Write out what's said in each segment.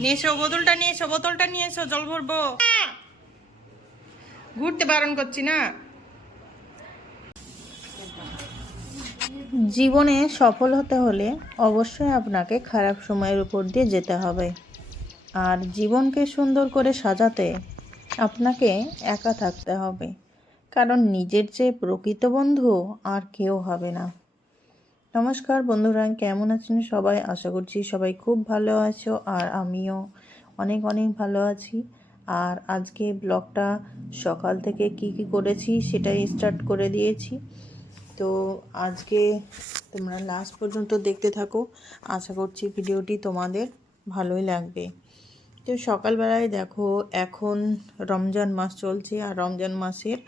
নিয়ে এসো বোতলটা নিয়ে এসো বোতলটা নিয়ে এসো জল ভরবো। ঘুরতে বারণ করছি না। জীবনে সফল হতে হলে অবশ্যই আপনাকে খারাপ সময়ের উপর দিয়ে যেতে হবে। আর জীবনকে সুন্দর করে সাজাতে আপনাকে একা থাকতে হবে। কারণ নিজের চেয়ে প্রকৃত বন্ধু আর কেউ হবে না। নমস্কার বন্ধুরা, কেমন আছেন সবাই? আশা করছি সবাই খুব ভালো আছো আর আমিও অনেক অনেক ভালো আছি। আর আজকে ব্লগটা সকাল থেকে কি কি করেছি সেটাই স্টার্ট করে দিয়েছি। তো আজকে তোমরা লাস্ট পর্যন্ত দেখতে থাকো। আশা করছি ভিডিওটি তোমাদের ভালোই লাগবে। তো সকালবেলায় দেখো এখন রমজান মাস চলছে আর রমজান মাসের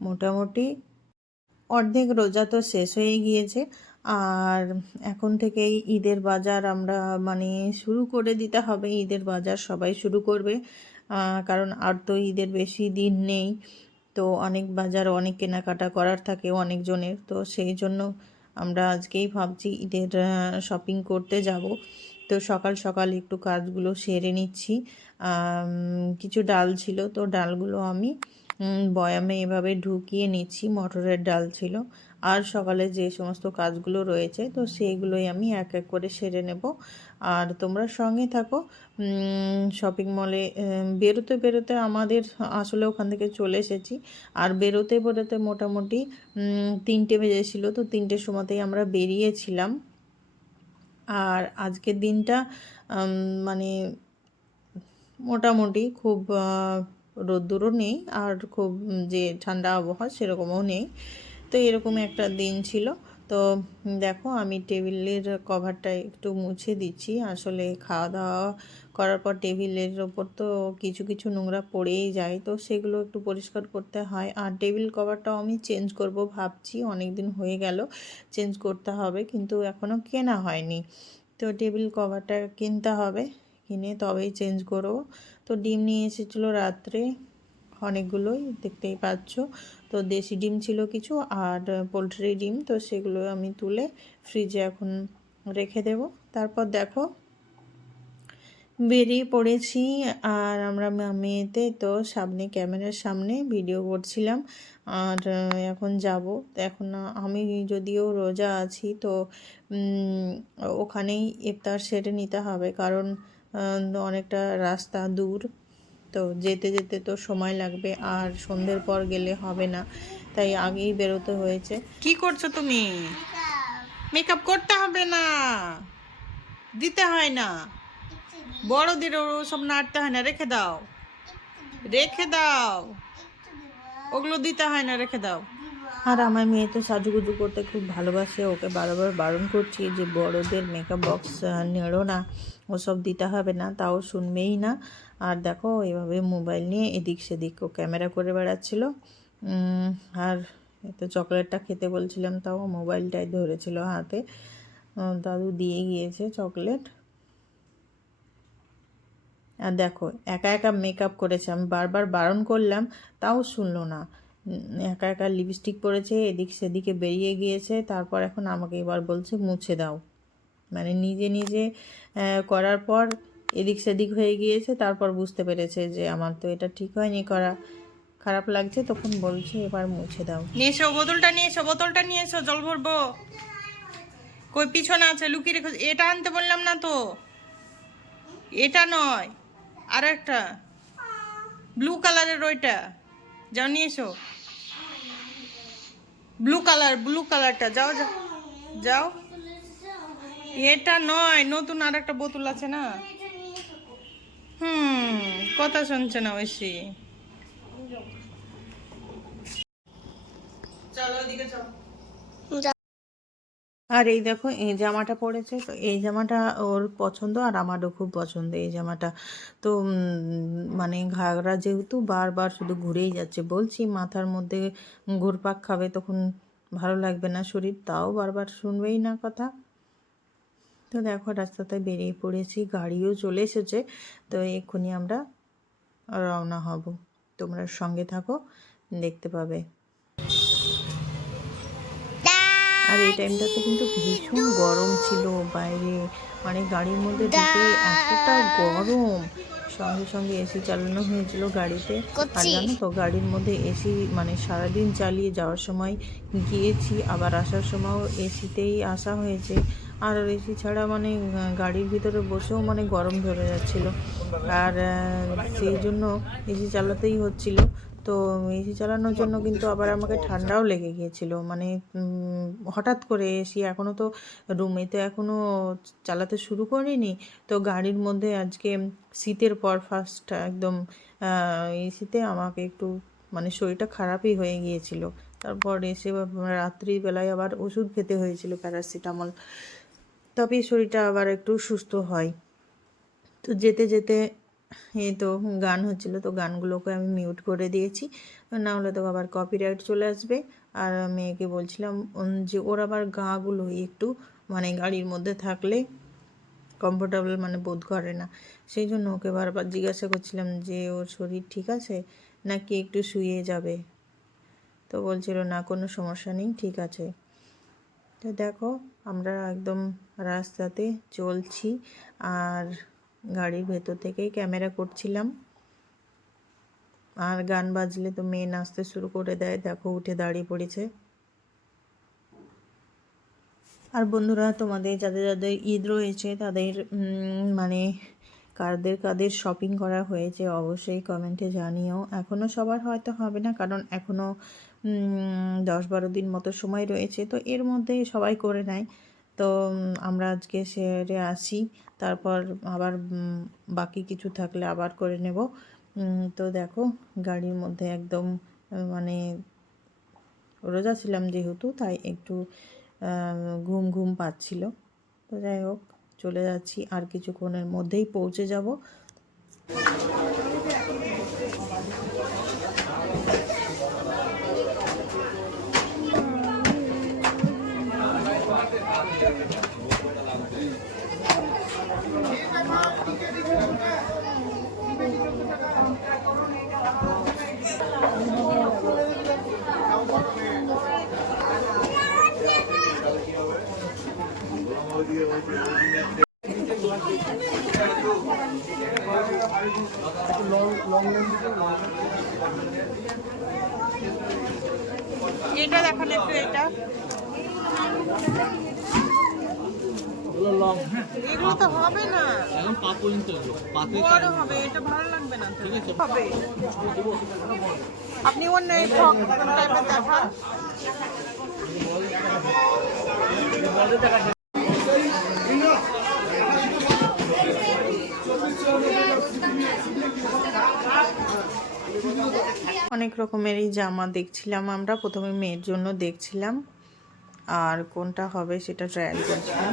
মোটামুটি অর্ধেক রোজা তো শেষ হয়ে গিয়েছে। আর এখন থেকেই ঈদের বাজার আমরা মানে শুরু করে দিতে হবে। ঈদের বাজার সবাই শুরু করবে কারণ আর তো ঈদের বেশি দিন নেই। তো অনেক বাজার অনেক কেনাকাটা করার থাকে অনেকজনের। তো সেই জন্য আমরা আজকেই ভাবছি ঈদের শপিং করতে যাব। তো সকাল সকাল একটু কাজগুলো সেরে নিচ্ছি। কিছু ডাল ছিল তো ডালগুলো আমি বয়ামে এভাবে ঢুকিয়ে নিচ্ছি, মটরের ডাল ছিল। আর সকালে যে সমস্ত কাজগুলো রয়েছে তো সেইগুলোই আমি এক এক করে সেরে নেব। আর তোমরা সঙ্গে থাকো শপিং মলে বেরোতে বেরোতে আমাদের আসলে ওখান থেকে চলে এসেছি। আর বেরোতে বেরোতে মোটামুটি তিনটে বেজেছিল তো তিনটের সময়তেই আমরা বেরিয়েছিলাম। আর আজকের দিনটা মানে মোটামুটি খুব রোদ্দুরও নেই আর খুব যে ঠান্ডা আবহাওয়া সেরকমও নেই। তো এরকম একটা দিন ছিল। তো দেখো আমি টেবিলের কভারটা একটু মুছে দিচ্ছি। আসলে খাওয়া দাওয়া করার পর টেবিলের ওপর তো কিছু কিছু নোংরা পড়েই যায়। তো সেগুলো একটু পরিষ্কার করতে হয়। আর টেবিল কভারটাও আমি চেঞ্জ করব ভাবছি। অনেক দিন হয়ে গেল, চেঞ্জ করতে হবে কিন্তু এখনও কেনা হয়নি। তো টেবিল কভারটা কিনতে হবে। কিনে তবেই চেঞ্জ করব। তো ডিম নিয়ে এসেছিল রাত্রে। অনেকগুলোই দেখতেই পাচ্ছ। তো দেশি ডিম ছিল কিছু আর পোলট্রি ডিম, তো সেগুলো আমি তুলে ফ্রিজে এখন রেখে দেব। তারপর দেখো, বেরিয়ে পড়েছি আর আমরা মেয়েতে তো সামনে ক্যামেরার সামনে ভিডিও করছিলাম আর এখন যাব। এখন আমি যদিও রোজা আছি, তো ওখানেই ইফতার সেরে নিতে হবে কারণ অনেকটা রাস্তা দূর। তো যেতে যেতে তো সময় লাগবে, আর সন্ধ্যের পর গেলে হবে না, তাই আগেই বেরোতে হয়েছে। কি করছ তুমি? মেকআপ করতে হবে না, দিতে হয় না। বড়দের ও সব নাড়তে হয় না, রেখে দাও। রেখে দাও। ওগুলো দিতে হয় না, রেখে দাও। আর আমার মেয়ে তো সাজুগুজু করতে খুব ভালোবাসে, ওকে বারবার বারণ করছি যে বড়দের মেকআপ বক্স নেড়ো না, ওসব দিতে হবে না, তাও শুনবেই না। আর দেখো, এভাবে মোবাইল নিয়ে এদিক সেদিক ও ক্যামেরা করে বেড়াচ্ছিল। আর তো চকলেটটা খেতে বলছিলাম, তাও মোবাইলটাই ধরেছিল হাতে। দাদু দিয়ে গিয়েছে চকলেট। আর দেখো, একা একা মেকআপ করেছে, আমি বারবার বারণ করলাম, তাও শুনলো না। একা একা লিপস্টিক পরেছে, এদিক সেদিকে বেরিয়ে গিয়েছে, তারপর এখন আমাকে এবার বলছে, মুছে দাও। মানে নিজে নিজে করার পর এদিক সেদিক হয়ে গিয়েছে, তারপর বুঝতে পেরেছে যে আমার তো এটা ঠিক হয়নি করা। খারাপ লাগছে, তখন বলছে, এবার মুছে দাও। নিয়ে এসো বোতলটা নিয়ে এসো বোতলটা নিয়ে এসো জল ভরবো। কই, পিছনে আছে, লুকিয়ে রেখো। এটা আনতে বললাম না তো। এটা নয় আর একটা ব্লু কালারের ওইটা। যাও, নিয়ে এসো। ব্লু কালার ব্লু কালারটা যাও যাও যাও। এটা নয়, নতুন আর একটা বোতল আছে না? হুম, কথা শুনছে না বেশি। চলো ওইদিকে চলো। আর এই দেখো, এই জামাটা পরেছে, তো এই জামাটা ওর পছন্দ আর আমারও খুব পছন্দ এই জামাটা। তো মানে ঘাগরা যেহেতু বারবার শুধু ঘুরেই যাচ্ছে, বলছি মাথার মধ্যে ঘুরপাক খাবে তখন ভালো লাগবে না শরীর, তাও বারবার শুনবেই না কথা। তো দেখো রাস্তাতে বেরিয়ে পড়েছি, গাড়িও চলে এসেছে, তো এক্ষুনি আমরা রওনা হব। তোমরা সঙ্গে থাকো, দেখতে পাবে। আর এই টাইমটাতে কিন্তু ভীষণ গরম ছিল বাইরে। মানে গাড়ির মধ্যে ঢুকে এতটা গরম। সঙ্গে সঙ্গে এসি চালানো হয়েছিল গাড়িতে। আর জানো তো গাড়ির মধ্যে এসি মানে সারাদিন চালিয়ে যাওয়ার সময় গিয়েছি আবার আসার সময়ও এসিতেই আসা হয়েছে। আর এসি ছাড়া মানে গাড়ির ভিতরে বসেও মানে গরম ধরে যাচ্ছিল। আর সেই জন্য এসি চালাতেই হচ্ছিল। তো এসি চালানোর জন্য কিন্তু আবার আমাকে ঠান্ডাও লেগে গিয়েছিল। মানে হঠাৎ করে এসি এখনও তো রুমে তো এখনও চালাতে শুরু করিনি। তো গাড়ির মধ্যে আজকে শীতের পর ফার্স্ট একদম এসিতে আমাকে একটু মানে শরীরটা খারাপই হয়ে গিয়েছিল। তারপর এসে রাত্রিবেলায় আবার ওষুধ খেতে হয়েছিল প্যারাসিটামল তবে শরীরটা আবার একটু সুস্থ হয়। তো যেতে যেতে এই তো গান হচ্ছিল, তো গানগুলোকে আমি মিউট করে দিয়েছি। না হলে তো আবার কপিরাইট চলে আসবে। আর মেয়েকে বলছিলাম যে ওর আবার গাগুলো একটু মানে গাড়ির মধ্যে থাকলে কমফোর্টেবল মানে বোধ করে না। সেই জন্য ওকে বারবার জিজ্ঞাসা করছিলাম যে, ওর শরীর ঠিক আছে? নাকি একটু শুয়ে যাবে? তো বলছিল, না, কোনো সমস্যা নেই, ঠিক আছে। তো দেখো, আমরা একদম রাস্তাতে চলছি। আর গাড়ির ভেতর থেকেই ক্যামেরা করছিলাম। আর গান বাজলে তো মেয়ে নাচতে শুরু করে দেয়। দেখো, উঠে দাঁড়িয়ে পড়েছে। আর বন্ধুরা, তোমাদের, যাদের যাদের ঈদ রয়েছে, তাদের মানে কাদের কাদের শপিং করা হয়েছে, অবশ্যই কমেন্টে জানিও। এখনও সবার হয়তো হবে না, কারণ এখনও দশ বারো দিন মতো সময় রয়েছে। তো এর মধ্যে সবাই করে নেয়। তো আমরা আজকে সেরে আসি। তারপর আবার বাকি কিছু থাকলে আবার করে নেব। তো দেখো, গাড়ির মধ্যে একদম মানে রোজা ছিলাম যেহেতু, তাই একটু ঘুম ঘুম পাচ্ছিল। তো যাই হোক, চলে যাচ্ছি। আর কিছুক্ষণের মধ্যেই পৌঁছে যাব। এটা দেখান একটু এটা এগুলো তো হবে না। এখন পা পর্যন্ত এলো পাতে বড় হবে এটা ভালো লাগবে না তো। হবে। আপনি অন্য এই টাইপের দেখান। অনেক রকমেরই জামা দেখছিলাম আমরা প্রথমে মেয়ের জন্য দেখছিলাম। আর কোনটা হবে সেটা ট্রায়াল করছিলাম।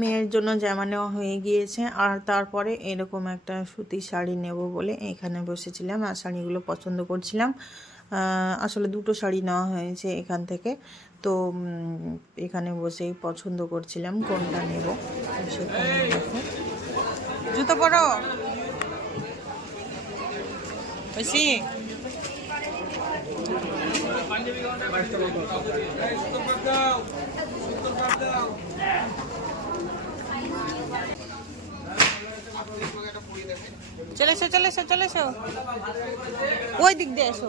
মেয়ের জন্য জামা নেওয়া হয়ে গিয়েছে, আর তারপরে এরকম একটা সুতির শাড়ি নেব বলে এখানে বসেছিলাম আর শাড়িগুলো পছন্দ করছিলাম। আসলে দুটো শাড়ি নেওয়া হয়েছে এখান থেকে, তো এখানে বসেই পছন্দ করছিলাম কোনটা নেব সেখানে জুতো পরো। ঐশী চলে এসো চলে এসো চলে এসো ওই দিক দিয়ে এসো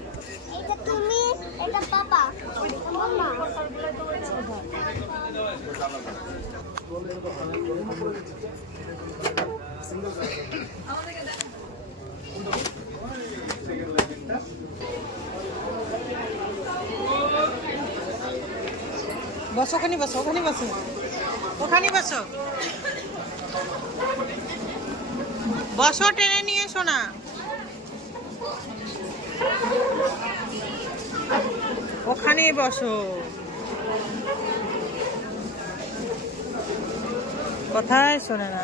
এটা তুমি, এটা পাপা মাম্মা। বসো ওখানে বসো ওখানে বসো। ওখানে বসো। বসো, টেনে নিয়ে এসো না। ওখানেই বসো কথাই শোনে না!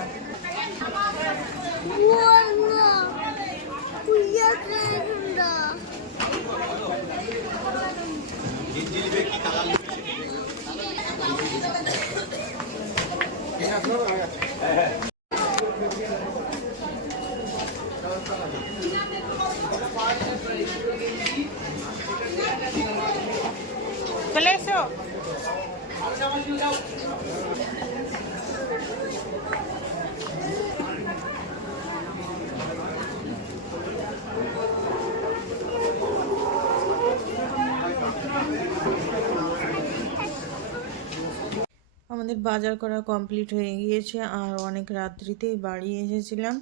আমাদের বাজার করা কমপ্লিট হয়ে গিয়েছে আর অনেক রাত্রিতেই বাড়ি এসেছিলাম।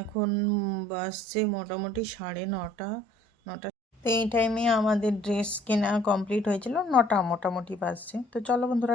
এখন বাসছে মোটামুটি সাড়ে নটা নটা। তো এই টাইমে আমাদের ড্রেস কেনা কমপ্লিট হয়েছিল, নটা মোটামুটি বাজছে। তো চলো বন্ধুরা